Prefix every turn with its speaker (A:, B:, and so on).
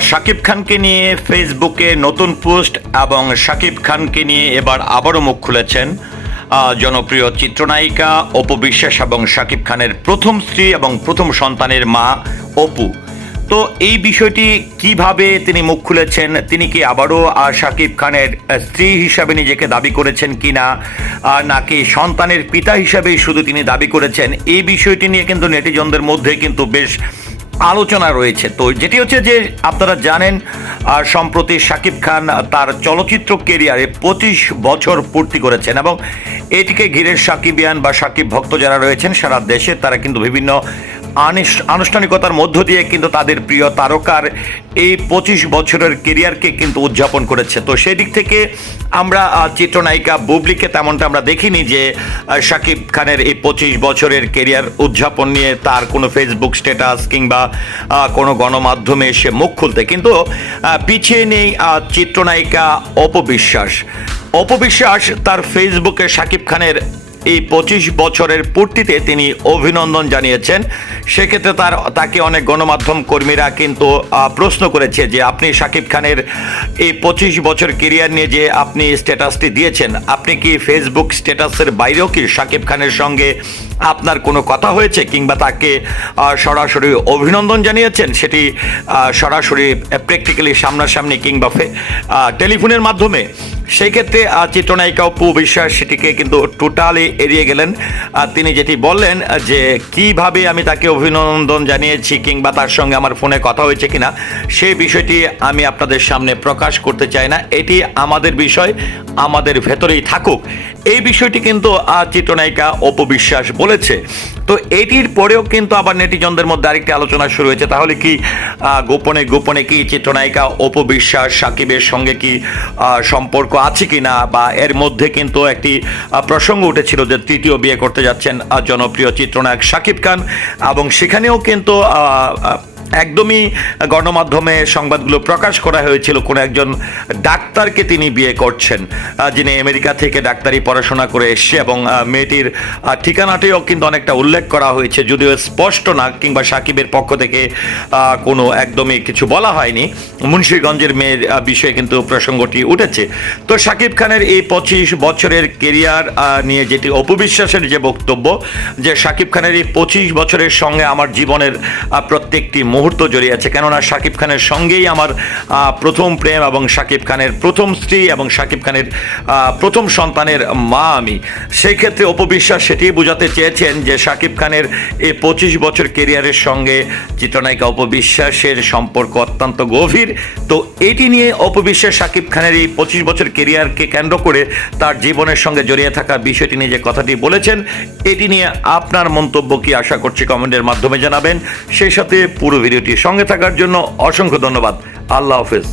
A: শাকিব খানকে নিয়ে ফেসবুকে নতুন পোস্ট এবং শাকিব খানকে নিয়ে এবার আবারও মুখ খুলেছেন জনপ্রিয় চিত্রনায়িকা অপু বিশ্বাস এবং শাকিব খানের প্রথম স্ত্রী এবং প্রথম সন্তানের মা অপু। তো এই বিষয়টি কীভাবে তিনি মুখ খুলেছেন তিনি কি আবারও শাকিব খানের স্ত্রী হিসাবে নিজেকে দাবি করেছেন কিনা আহ, নাকি সন্তানের পিতা হিসাবেই শুধু তিনি দাবি করেছেন এই বিষয়টি নিয়ে কিন্তু নেটিজনদের মধ্যে কিন্তু বেশ আলোচনা রয়েছে। তো যেটি হচ্ছে যে আপনারা জানেন সম্প্রতি শাকিব খান তার চলচ্চিত্র কেরিয়ারে পঁচিশ বছর পূর্তি করেছেন এবং এটিকে ঘিরে সাকিবিয়ান বা সাকিব ভক্ত যারা রয়েছেন সারা দেশে, তারা কিন্তু বিভিন্ন আনুষ্ঠানিকতার মধ্য দিয়ে কিন্তু তাদের প্রিয় তারকার এই পঁচিশ বছরের কেরিয়ারকে কিন্তু উদযাপন করেছে। তো সেই দিক থেকে আমরা চিত্রনায়িকা বুবলিকে তেমনটা আমরা দেখিনি যে শাকিব খানের এই পঁচিশ বছরের কেরিয়ার উদযাপন নিয়ে তার কোনো ফেসবুক স্ট্যাটাস কিংবা কোনো গণমাধ্যমে এসে মুখ খুলতে। কিন্তু পিছিয়ে নেই চিত্রনায়িকা অপবিশ্বাস। অপবিশ্বাস তার ফেসবুকে শাকিব খানের এই পঁচিশ বছরের পূর্তিতে তিনি অভিনন্দন জানিয়েছেন। সেক্ষেত্রে তার, তাকে অনেক গণমাধ্যম কর্মীরা কিন্তু প্রশ্ন করেছে যে আপনি শাকিব খানের এই পঁচিশ বছর কেরিয়ার নিয়ে যে আপনি স্ট্যাটাসটি দিয়েছেন, আপনি কি ফেসবুক স্ট্যাটাসের বাইরেও কি শাকিব খানের সঙ্গে আপনার কোনো কথা হয়েছে কিংবা তাকে সরাসরি অভিনন্দন জানিয়েছেন? সেটি সরাসরি প্র্যাকটিক্যালি সামনাসামনি কিংবা টেলিফোনের মাধ্যমে। সেই ক্ষেত্রে চিত্রনায়িকা অপু বিশ্বাস সেটিকে কিন্তু টোটালি এড়িয়ে গেলেন। আর তিনি যেটি বললেন, যে কীভাবে আমি তাকে অভিনন্দন জানিয়েছি কিংবা তার সঙ্গে আমার ফোনে কথা হয়েছে কিনা, সেই বিষয়টি আমি আপনাদের সামনে প্রকাশ করতে চাই না। এটি আমাদের বিষয়, আমাদের ভেতরেই থাকুক। এই বিষয়টি কিন্তু চিত্রনায়িকা অপু বিশ্বাস বলেছে। তো এটির পরেও কিন্তু আবার নেটিজনদের মধ্যে আরেকটি আলোচনা শুরু হয়েছে। তাহলে কি গোপনে গোপনে কি চিত্রনায়িকা অপু বিশ্বাস সাকিবের সঙ্গে কি সম্পর্ক আছে কিনা বা এর মধ্যে কিন্তু একটি প্রসঙ্গ উঠেছিল যে তৃতীয় বিয়ে করতে যাচ্ছেন জনপ্রিয় চিত্রনায়ক শাকিব খান এবং সেখানেও কিন্তু একদমই গণমাধ্যমে সংবাদগুলো প্রকাশ করা হয়েছিল, কোনো একজন ডাক্তারকে তিনি বিয়ে করছেন যিনি আমেরিকা থেকে ডাক্তারি পড়াশোনা করে এসছে এবং মেয়েটির ঠিকানাটিও কিন্তু অনেকটা উল্লেখ করা হয়েছে, যদিও স্পষ্ট না, কিংবা সাকিবের পক্ষ থেকে কোনো একদমই কিছু বলা হয়নি। মুন্সিগঞ্জের মেয়ের বিষয়ে কিন্তু প্রসঙ্গটি উঠেছে। তো সাকিব খানের এই পঁচিশ বছরের কেরিয়ার নিয়ে যেটি অপবিশ্বাসের যে বক্তব্য, যে সাকিব খানের এই পঁচিশ বছরের সঙ্গে আমার জীবনের প্রত্যেকটি মুহূর্ত জড়িয়ে আছে, কেননা সাকিব খানের সঙ্গেই আমার প্রথম প্রেম এবং সাকিব খানের প্রথম স্ত্রী এবং সাকিব খানের প্রথম সন্তানের মা আমি। সেই ক্ষেত্রে অপবিশ্বাস সেটি বোঝাতে চেয়েছেন যে সাকিব খানের এই পঁচিশ বছর কেরিয়ারের সঙ্গে চিত্রনায়িকা অপবিশ্বাসের সম্পর্ক অত্যন্ত গভীর। তো এটি নিয়ে অপবিশ্বাস সাকিব খানের এই পঁচিশ বছর কেরিয়ারকে কেন্দ্র করে তার জীবনের সঙ্গে জড়িয়ে থাকা বিষয়টি নিয়ে যে কথাটি বলেছেন, এটি নিয়ে আপনার মন্তব্য কি আশা করছি কমেন্টের মাধ্যমে জানাবেন। সেই সাথে পুরো ভিডিওটি সঙ্গে থাকার জন্য অসংখ্য ধন্যবাদ। আল্লাহ হাফেজ।